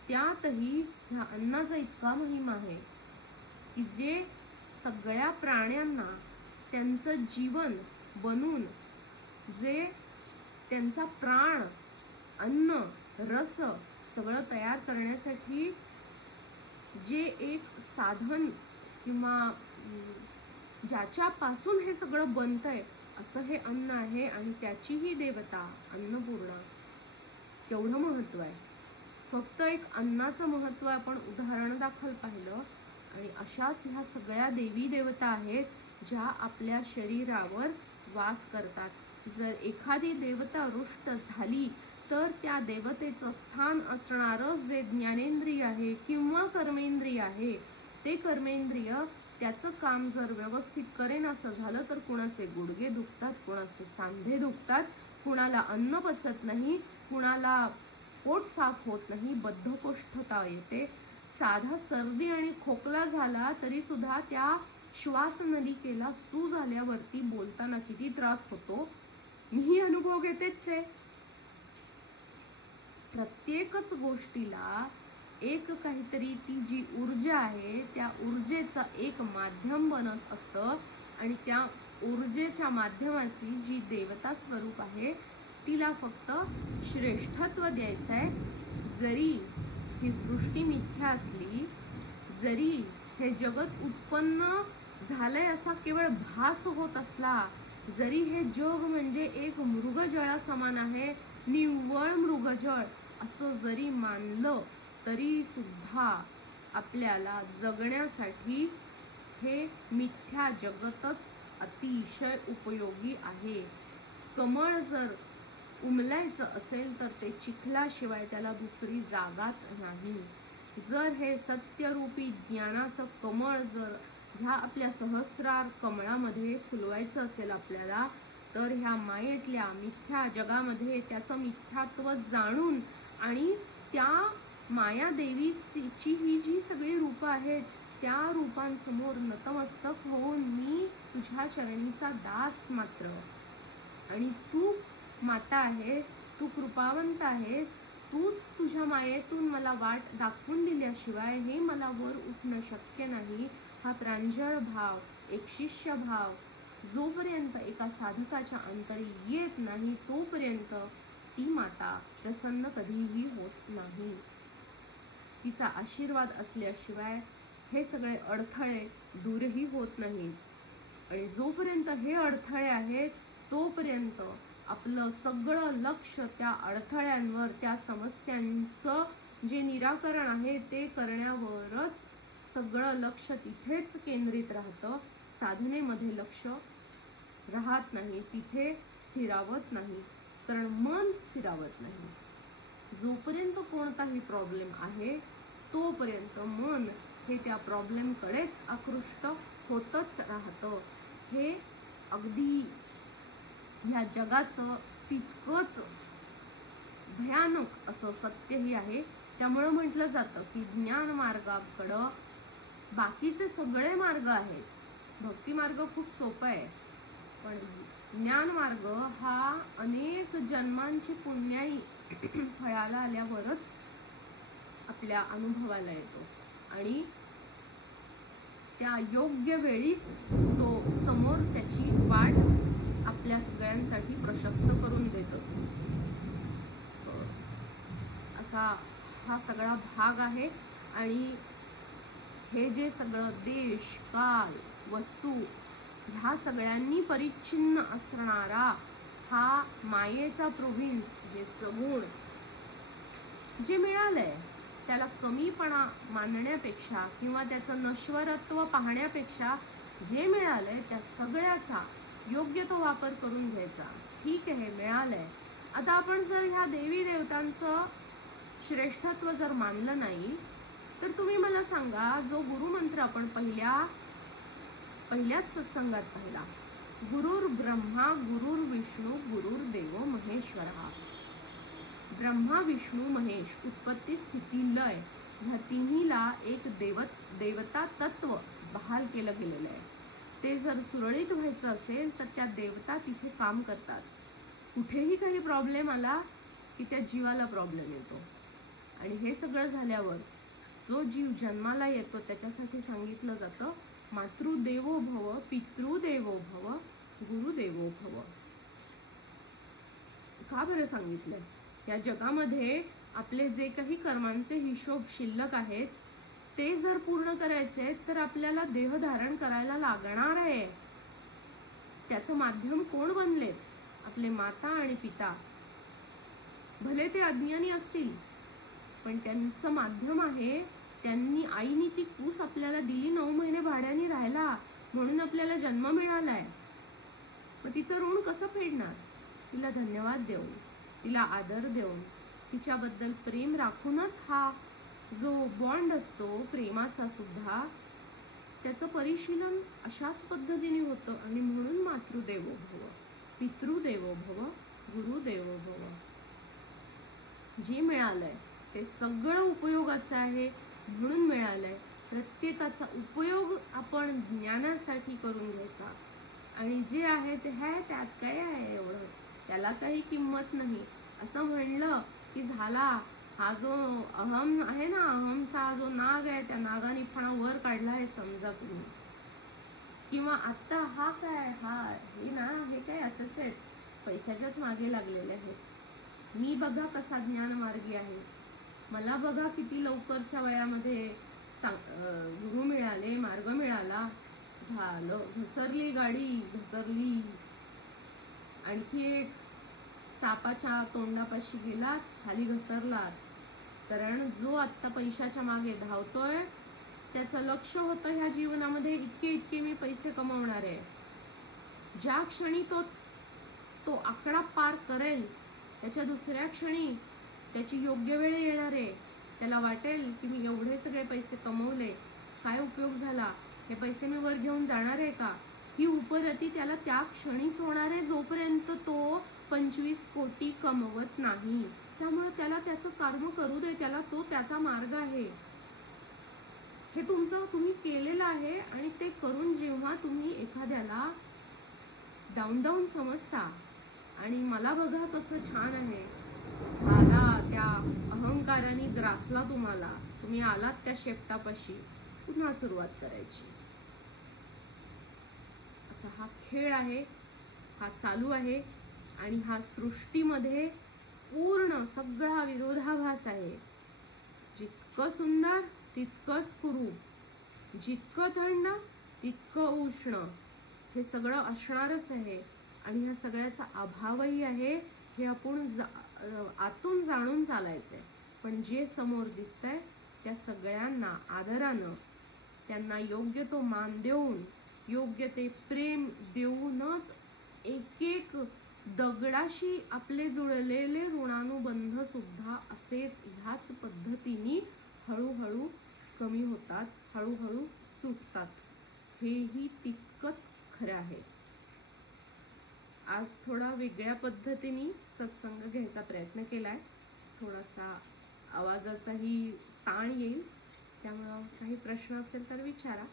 त्यातही ह्या अन्नाचा इतका महिमा आहे की जे सगळ्या प्राण्यांना त्यांचं जीवन बनून जे त्यांचा प्राण अन्न रस सगळं तयार करण्यासाठी जे एक साधन किंवा ज्याच्यापासून हे सगळं बनतंय असं हे अन्न आहे आणि त्याचीही देवता अन्नपूर्णा. केवढं महत्व आहे. फक्त एक अन्नाचं महत्व आपण उदाहरण दाखल पाहिलं आणि अशाच ह्या सगळ्या देवी देवता आहेत ज्या आपल्या शरीरावर वास करतात. जर एखादी देवता रुष्ट झाली तर त्या देवतेचं स्थान असणारं जे ज्ञानेंद्रिय आहे किंवा कर्मेंद्रिय आहे ते कर्मेंद्रिय त्याचं काम जर व्यवस्थित करेन असं झालं तर कुणाचे गुडघे दुखतात, कुणाचे सांधे दुखतात, कुणाला अन्न पचत नाही, कुणाला पोट साफ होत नाही, बद्धकोष्ठता येते. साधा सर्दी आणि खोकला झाला तरी सुद्धा त्या श्वासनलिकेला सूज आल्यावरती बोलताना किती त्रास होतो मी अनुभव घेतेच आहे. प्रत्येकच गोष्टीला एक काहीतरी ती जी ऊर्जा आहे त्या ऊर्जेचं एक माध्यम बनत असतं आणि त्या ऊर्जेच्या माध्यमाची जी देवता स्वरूप आहे तिला फक्त श्रेष्ठत्व द्यायचं आहे. जरी ही सृष्टी मिथ्या असली, जरी हे जगत उत्पन्न झालंय असा केवळ भास होत असला, जरी हे जग म्हणजे एक मृगजळा समान आहे, निव्वळ मृगजळ असं जरी मानलं तरी सुद्धा आपल्याला जगण्यासाठी हे मिथ्या जगतच अतिशय उपयोगी आहे. कमळ जर उमलायचं असेल तर ते चिखलाशिवाय त्याला दुसरी जागाच नाही. जर हे सत्यरूपी ज्ञानाचं कमळ जर ह्या आपल्या सहस्रार कमळामध्ये फुलवायचं असेल आपल्याला तर ह्या मायेतल्या मिथ्या जगामध्ये त्याचं मिथ्यात्व जाणून आणि त्या माया देवीची ही जी सगळी रूपं आहेत त्या रूपांसमोर नतमस्तक होऊन मी तुझ्या चरणीचा दास मात्र आणि तू माता आहेस, तू कृपावंत आहेस, तूच तुझ्या मायेतून मला वाट दाखवून दिल्याशिवाय हे मला वर उठणं शक्य नाही. हा प्रांजळ भाव, एक शिष्य भाव जोपर्यंत एका साधकाच्या अंतरी येत नाही तोपर्यंत ती माता प्रसन्न कधीही होत नाही. तिचा आशीर्वाद असल्याशिवाय हे सगळे अडथळे दूरही होत नाहीत आणि जोपर्यंत हे अडथळे आहेत तोपर्यंत आपलं सगळं लक्ष त्या अडथळ्यांवर, त्या समस्यांचं जे निराकरण आहे ते करण्यावरच सगळं लक्ष तिथेच केंद्रित राहतं. साधनेमध्ये लक्ष राहत नाही, तिथे स्थिरावत नाही, कारण मन स्थिरावत नाही. जोपर्यंत कोणताही प्रॉब्लेम आहे तोपर्यंत मन हे त्या प्रॉब्लेमकडेच आकृष्ट होतच राहतं. हे अगदी ह्या जगाचं तितकंच भयानक असं सत्यही आहे. त्यामुळं म्हटलं जातं की ज्ञान मार्गाकडं बाकीचे सगळे मार्ग आहेत. भक्ती मार्ग खूप सोपा आहे पण ज्ञान मार्ग हा अनेक जन्मांची पुण्याई फळाला आल्यावरच आपल्या अनुभवाला येतो आणि त्या योग्य वेळीच तो समोर त्याची वाट आपल्या सगळ्यांसाठी प्रशस्त करून देत असतो. असा हा सगळा भाग आहे आणि हे जे सगळं देश, काल, वस्तू ह्या सगळ्यांनी परिच्छिन्न असणारा हा मायेचा प्रोव्हिन्स, जे सगुण जे मिळालंय त्याला कमीपणा मानण्यापेक्षा किंवा त्याचं नश्वरत्व पाहण्यापेक्षा जे मिळालंय त्या सगळ्याचा योग्य तो वापर करून घ्यायचा. ठीक आहे, मिळालंय. आता आपण जर ह्या देवी देवतांचं श्रेष्ठत्व जर मानलं नाही तर तुम्ही मला सांगा, जो गुरुमंत्र आपण पहिल्याच सत्संगात पाहिला, गुरुर ब्रह्मा गुरुर विष्णू गुरुर्देव महेश्वरः. ब्रह्मा, विष्णू, महेश, उत्पत्ती, स्थिती, लय ह्या तिन्हीला एक देवता तत्व बहाल केलं गेलेलं आहे. ते जर सुरळीत व्हायचं असेल तर त्या देवता तिथे काम करतात. कुठेही काही प्रॉब्लेम आला की त्या जीवाला प्रॉब्लेम येतो आणि हे सगळं झाल्यावर जो जीव जन्माला येतो त्याच्यासाठी सांगितलं जातं मातृदेवो भव, पितृदेवो भव, गुरुदेवो भव. का बरं सांगितलंय? या जगामध्ये आपले जे काही कर्मांचे हिशोब शिल्लक आहेत ते जर पूर्ण करायचे तर आपल्याला देह धारण करायला लागणार आहे. त्याचं माध्यम कोण बनले? आपले माता आणि पिता. भले ते अज्ञानी असतील पण त्यांचं माध्यम आहे. त्यांनी आईनी ती कूस आपल्याला दिली, 9 महिने भाड्याने राहिला म्हणून आपल्याला जन्म मिळालाय. मग तिचं ऋण कसं फेडणार? तिला धन्यवाद देऊन, तिला आदर देऊन, तिच्याबद्दल प्रेम राखूनच हा जो बॉन्ड असतो प्रेमाचा सुद्धा, त्याचं परिशीलन अशाच पद्धतीने होतं. आणि म्हणून मातृदेवो भव, पितृदेवो भव, गुरुदेवो भव. जे मिळालंय ते सगळं उपयोगाचं आहे म्हणून मिळालंय. प्रत्येकाचा उपयोग आपण ज्ञानासाठी करून घ्यायचा. आणि जे आहे ते आहे, त्यात काय आहे एवढं, त्याला काही किंमत नाही असं म्हणलं की झाला. हा जो अहम आहे ना, अहमचा जो नाग आहे, त्या नागाने फणा वर काढला आहे समजा तुम्ही. किंवा आता हा काय, हा हे ना, हे काय असंच आहेत, पैशाच्याच मागे लागलेले आहेत. मी बघा कसा ज्ञानमार्गी आहे, मला बघा किती लवकरच्या वयामध्ये गुरु मिळाले, मार्ग मिळाला. झालं, घसरली गाडी, घसरली. आणखी एक सापाच्या तोंडापाशी गेलात, खाली घसरलात. कारण जो आत्ता पैशाच्या मागे धावतोय त्याचं लक्ष होतं ह्या जीवनामध्ये इतके मी पैसे कमवणार आहे. ज्या क्षणी तो आकडा पार करेल त्याच्या दुसऱ्या क्षणी त्याची योग्य वेळ येणार आहे. त्याला वाटेल की मी एवढे सगळे पैसे कमवले, काय उपयोग झाला, हे पैसे मी वर घेऊन जाणार आहे का? ही उपरती त्याला त्या क्षणीच होणार आहे जोपर्यंत तो 25 कोटी कमवत नाही. त्यामुळे त्याला त्याचं कर्म करू दे, त्याला तो त्याचा मार्ग आहे. हे तुमचं तुम्ही केलेलं आहे. आणि ते करून जेव्हा तुम्ही एखाद्याला डाऊन समजता आणि मला बघा कसं छान आहे, झाला, त्या अहंकाराने ग्रासला तुम्हाला, तुम्ही आलात त्या शेपटापाशी, पुन्हा सुरुवात करायची. असा हा खेळ आहे, हा चालू आहे. आणि हा सृष्टीमध्ये पूर्ण सगळा विरोधाभास आहे. जितकं सुंदर तितकंच कुरूप, जितकं थंड तितकं उष्ण, हे सगळं असणारच आहे. आणि ह्या सगळ्याचा अभावही आहे, हे आपण आतून जाणून चालायचंय. पण जे समोर दिसतंय त्या सगळ्यांना आदरानं, त्यांना योग्य तो मान देऊन, योग्य ते प्रेम देऊनच एक दगडाशी आपले जुळलेले ऋणानुबंध सुद्धा असेच ह्याच पद्धतीने हळूहळू कमी होतात, हळूहळू सुटतात. हेही तितकंच खरं आहे. आज थोडा वेगळ्या पद्धतीने सत्संग घ्यायचा प्रयत्न केलाय. थोडासा आवाजाचाही ताण येईल, त्यामुळं काही प्रश्न असेल तर विचारा,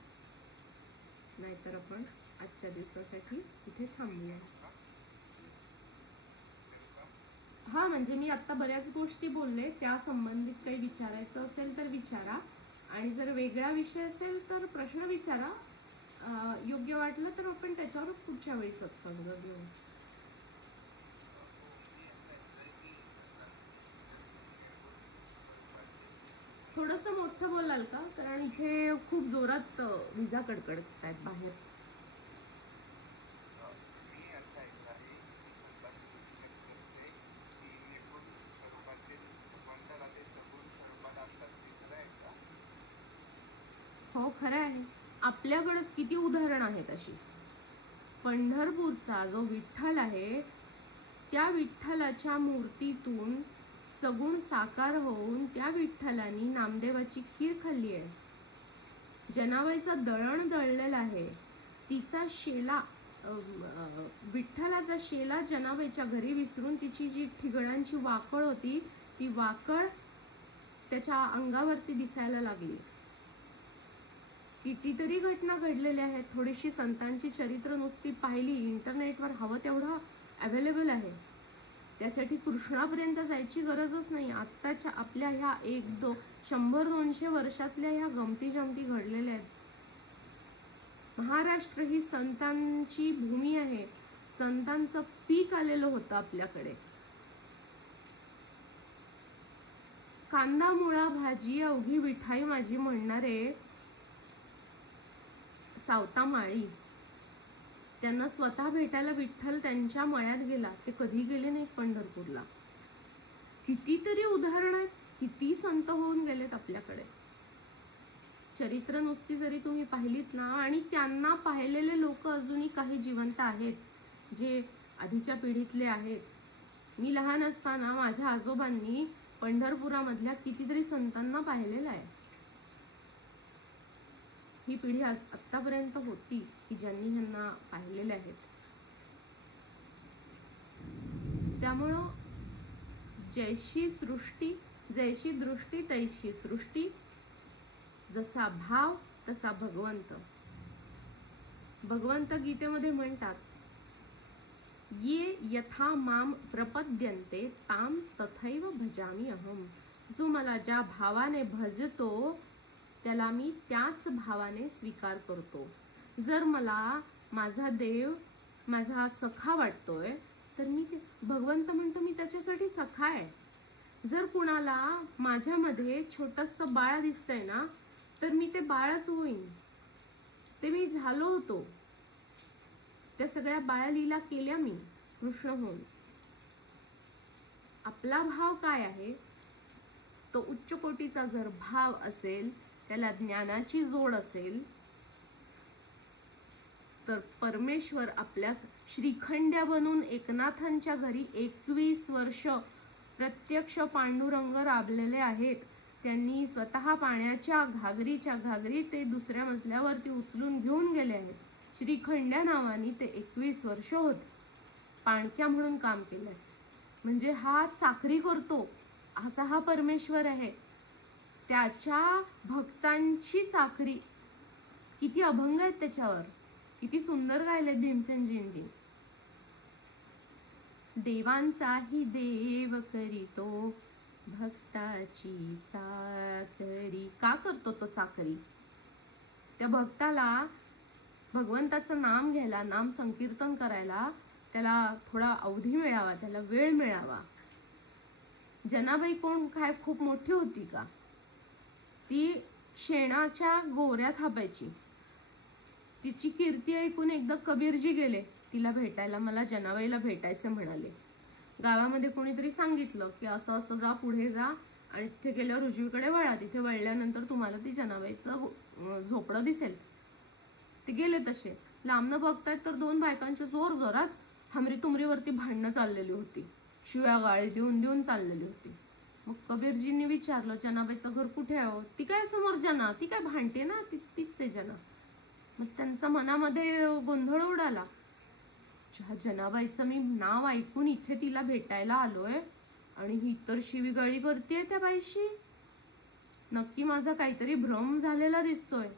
नाहीतर आपण आजच्या दिवसासाठी इथे थांबूया. हा, म्हणजे मी आता बऱ्याच गोष्टी बोलले, त्या संबंधित काही विचारायचं असेल तर विचारा. आणि जर वेगळा विषय असेल तर प्रश्न विचारा. योग्य वाटलं तर आपण त्याच्यावर पुढच्या वेळी सत्संग घेऊ. थोडंसं मोठं बोलाल का? कारण इथे खूप जोरात विजा कडकडत आहेत बाहेर. हो, खरं आहे. आपल्याकडेच किती उदाहरण आहेत अशी. पंढरपूरचा जो विठ्ठल आहे, त्या विठ्ठलाच्या मूर्तीतून सगुण साकार होऊन त्या विठ्ठलानी नामदेवाची खीर खाल्ली आहे. जनाबाईचं दळण दळलेलं आहे. तिचा शेला, विठ्ठलाचा शेला जनाबाईच्या घरी विसरून तिची जी ठिगळांची वाकळ होती, ती वाकळ त्याच्या अंगावरती दिसायला लागली. कितीतरी घटना घडलेल्या आहेत. थोडीशी संतांची चरित्र नुसती पाहिली, इंटरनेटवर हवं तेवढं अवेलेबल आहे. त्यासाठी कृष्णापर्यंत जायची गरजच नाही. आत्ताच्या आपल्या ह्या 100-200 वर्षातल्या ह्या गमती जमती घडलेल्या आहेत. महाराष्ट्र ही संतांची भूमी आहे. संतांचं पीक आलेलं होतं आपल्याकडे. कांदा मुळा भाजी अवघी विठाई माझी म्हणणारे सावता माळी, त्यांना स्वतः भेटायला विठ्ठल त्यांच्या मळ्यात गेला. ते कधी गेले नाहीत पंढरपूरला. कितीतरी उदाहरण आहेत, किती संत होऊन गेलेत आपल्याकडे. चरित्र नुसती जरी तुम्ही पाहिलीत ना, आणि त्यांना पाहिलेले लोक अजूनही काही जिवंत आहेत, जे आधीच्या पिढीतले आहेत. मी लहान असताना माझ्या आजोबांनी पंढरपुरामधल्या कितीतरी संतांना पाहिलेलं आहे. ही पिढी आतापर्यंत होती की ज्यांनी ह्यांना पाहिलेले आहेत. त्यामुळं जैशी सृष्टी, जैशी दृष्टी तैशी सृष्टी, जसा भाव तसा भगवंत. भगवंत गीतेमध्ये म्हणतात, ये यथा माम प्रपद्यन्ते ताम तथैव भजामी अहम. जो मला ज्या भावाने भजतो त्याला मी त्याच भावाने स्वीकार करतो. जर मला माझा देव माझा सखा वाटतोय तर मी भगवंत म्हणतो मी त्याच्यासाठी सखा आहे. जर कुणाला माझ्यामध्ये छोटंसं बाळ दिसतंय ना, तर मी ते बाळच होईन. ते मी झालो होतो. त्या सगळ्या बाळलीला केल्या मी कृष्ण होऊन. आपला भाव काय आहे, तो उच्च कोटीचा जर भाव असेल, त्याला ज्ञानाची जोड असेल, तर परमेश्वर आपल्यास श्रीखंड्या बनून एकनाथांच्या घरी 21 वर्ष प्रत्यक्ष पांडुरंग राबलेले आहेत. त्यांनी स्वतः पाण्याच्या घागरीच्या घागरी ते दुसऱ्या मजल्यावरती उचलून घेऊन गेले आहेत. श्रीखंड्या नावानी ते 21 वर्ष होत पाणक्या म्हणून काम केलंय. म्हणजे हा चाकरी करतो असा हा परमेश्वर आहे. त्याच्या भक्तांची चाकरी. किती अभंग आहेत त्याच्यावर, किती सुंदर गायलेत भीमसेनजींनी. देवांचाही देव करीतो भक्ताची चाकरी. का करतो तो चाकरी? त्या भक्ताला भगवंताचं नाम घ्यायला, नाम संकीर्तन करायला त्याला थोडा अवधी मिळावा, त्याला वेळ मिळावा. जनाबाई कोण काय खूप मोठी होती का? ती शेणाच्या गोऱ्या थापायची. तिची कीर्ती ऐकून एकदा कबीरजी गेले तिला भेटायला. मला जनाबाईला भेटायचं म्हणाले. गावामध्ये कोणीतरी सांगितलं की असं असं जा, पुढे जा आणि तिथे गेल्यावर उजवीकडे वळा. तिथे वळल्यानंतर तुम्हाला ती जनाबाईचं झोपडं दिसेल. ते गेले तसे. लांबनं बघतायत तर 2 बायकांच्या जोर जोरात हमरी तुमरीवरती भांडणं चाललेली होती. शिव्या गाळी देऊन देऊन चाललेली होती. मग कबीरजींनी विचारलं, जनाबाईचं घर कुठे आहे? ती काय समोर जना, ती काय भांडते ना, तीच आहे जना. मग त्यांचा मनामध्ये गोंधळ उडाला. जनाबाईचं मी नाव ऐकून इथे तिला भेटायला आलोय आणि ही तर शिवीगाळी करतेय त्या बाईशी. नक्की माझा काहीतरी भ्रम झालेला दिसतोय.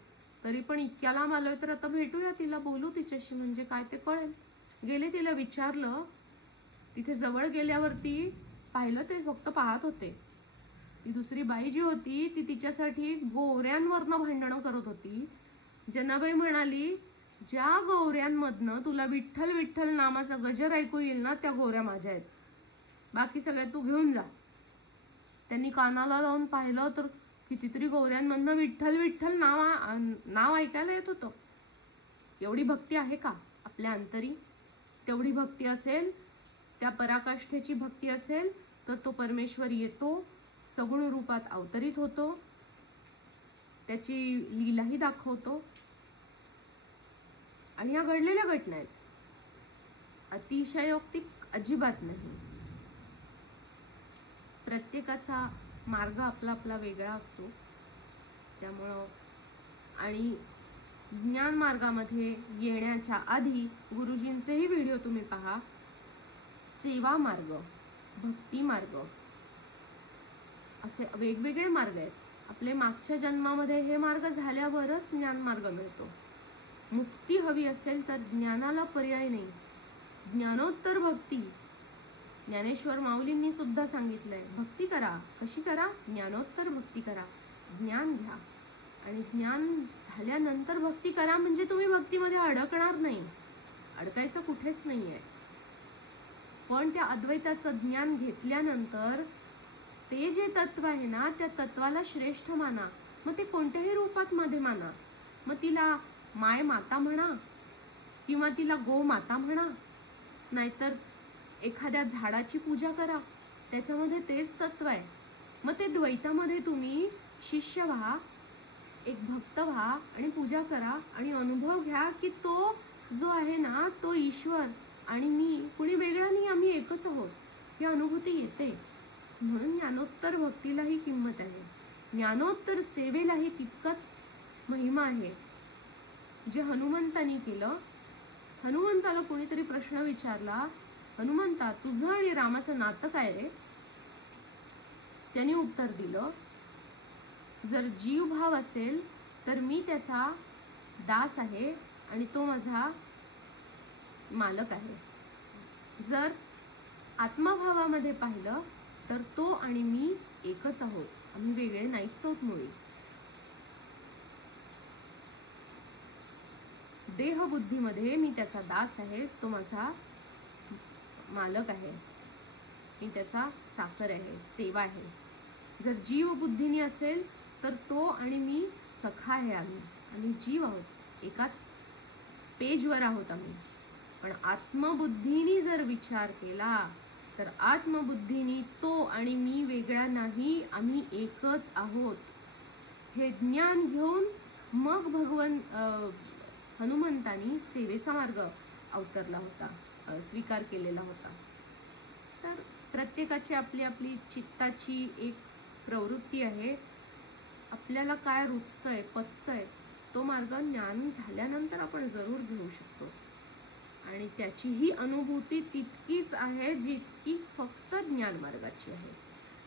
तरी पण इतक्या लांब आलोय तर आता भेटूया तिला, बोलू तिच्याशी, म्हणजे काय ते कळेल. गेले, तिला विचारलं. तिथे जवळ गेल्यावरती पाहिलं ते फक्त पाहत होते. ती दुसरी बाई जी होती ती तिच्यासाठी गोऱ्यांवरनं भांडणं करत होती. जनाबाई म्हणाली, ज्या गोऱ्यांमधनं तुला विठ्ठल विठ्ठल नामाचा गजर ऐकू येईल ना, त्या गोऱ्या माझ्या आहेत. बाकी सगळ्या तू घेऊन जा. त्यांनी कानाला लावून पाहिलं तर कितीतरी गोऱ्यांमधनं विठ्ठल विठ्ठल नाव ऐकायला येत होतं. एवढी भक्ती आहे का आपल्या अंतरी? तेवढी भक्ती असेल, त्या पराकाष्ठेची भक्ती असेल तर तो परमेश्वर येतो, सगुण रूपात अवतरित होतो, त्याची लीलाही दाखवतो. आणि या घडलेल्या घटना आहेत, अतिशयोक्ती अजिबात नाही. प्रत्येकाचा मार्ग आपला आपला वेगळा असतो. त्यामुळं आणि ज्ञान मार्गामध्ये येण्याच्या आधी गुरुजींचेही व्हिडिओ तुम्ही पहा. सेवा मार्ग, भक्ती मार्ग, असे वेगवेगळे मार्ग आहेत. आपले मागच्या जन्मामध्ये हे मार्ग झाल्यावरच ज्ञान मार्ग मिळतो. मुक्ती हवी असेल तर ज्ञानाला पर्याय नाही. ज्ञानोत्तर भक्ती ज्ञानेश्वर माऊलींनी सुद्धा सांगितलंय. भक्ती करा. कशी करा? ज्ञानोत्तर भक्ती करा. ज्ञान घ्या आणि ज्ञान झाल्यानंतर भक्ती करा. म्हणजे तुम्ही भक्तीमध्ये अडकणार नाही. अडकायचं कुठेच नाहीये. पण त्या अद्वैताचं ज्ञान घेतल्यानंतर ते जे तत्व आहे ना त्या तत्वाला श्रेष्ठ माना. मग ते कोणत्याही रूपात मध्ये माना. मग तिला माय माता म्हणा किंवा तिला गो माता म्हणा, नाहीतर एखाद्या झाडाची पूजा करा, त्याच्यामध्ये तेच तत्व आहे. मग ते द्वैतामध्ये तुम्ही शिष्य व्हा, एक भक्त व्हा आणि पूजा करा आणि अनुभव घ्या की तो जो आहे ना तो ईश्वर आणि मी कुणी वेगळा नाही, आम्ही एकच आहोत, ही अनुभूती येते. म्हणून ज्ञानोत्तर भक्तीलाही किंमत आहे, ज्ञानोत्तर सेवेलाही तितकाच महिमा आहे. जे हनुमंतानी केलं, हनुमंताला कोणीतरी प्रश्न विचारला, हनुमंता तुझं आणि रामाचं नातं काय रे? त्याने उत्तर दिलं, जर जीव भाव असेल तर मी त्याचा दास आहे आणि तो माझा मालक आहे. जर आत्मभावामध्ये पाहिलं तर तो आणि मी एकच आहोत, आम्ही वेगळे नाहीच आहोत मुळी. देहबुद्धीमध्ये मी त्याचा दास आहे, तो माझा मालक आहे, मी त्याचा चाकर आहे, सेवा आहे. जर जीव बुद्धीने असेल तर तो आणि मी सखा आहे, आम्ही जीव आहोत, एकाच पेजवर आहोत आम्ही. पण आत्मबुद्धीने जर विचार केला तर आत्मबुद्धीने तो आणि मी वेगळा नाही, आम्ही एकच आहोत. हे ज्ञान घेऊन मग भगवान हनुमंतानी सेवेचा मार्ग अवतरला होता, स्वीकार केलेला होता. तर प्रत्येकाची आपली आपली चित्ताची एक प्रवृत्ती आहे. आपल्याला काय रुचतंय, पचतंय, तो मार्ग ज्ञान झाल्यानंतर आपण जरूर घेऊ शकतो. आणि त्याची ही अनुभूती तितकीच आहे जितकी फक्त ज्ञान मार्गाची आहे.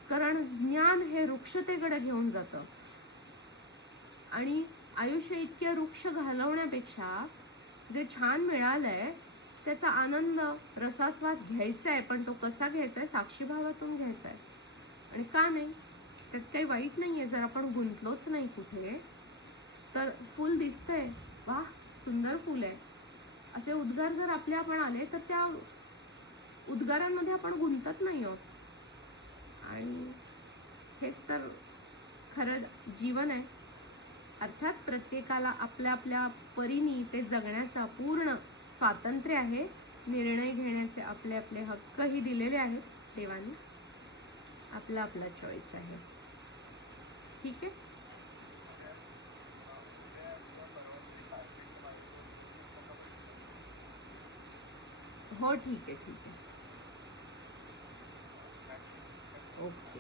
कारण ज्ञान हे वृक्षतेकडे घेऊन जातं आणि आयुष्य इतक्या वृक्ष घालवण्यापेक्षा जे छान मिळालंय त्याचा आनंद रसास्वाद घ्यायचा आहे. पण तो कसा घ्यायचा आहे? साक्षीभावातून घ्यायचा आहे. आणि का नाही, त्यात काही वाईट नाहीये. जर आपण गुंतलोच नाही कुठे, तर फुल दिसतंय, वाह सुंदर फुल आहे, असे उद्गार जर आपले आपण आले तर त्या उद्गारांमध्ये आपण गुंतत नाही आहोत. आणि हेच तर खरं जीवन आहे. अर्थात प्रत्येकाला आपल्या आपल्या परीने ते जगण्याचा पूर्ण स्वातंत्र्य आहे. निर्णय घेण्याचे आपले आपले हक्कही दिलेले आहेत देवाने. आपला आपला चॉईस आहे. ठीक आहे. हो ठीक आहे, ठीक आहे. ओके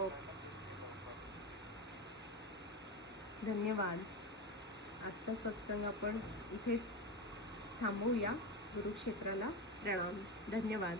ओके, धन्यवाद. आजचा सत्संग आपण इथेच थांबवूया. गुरुक्षेत्राला प्रणाम. धन्यवाद.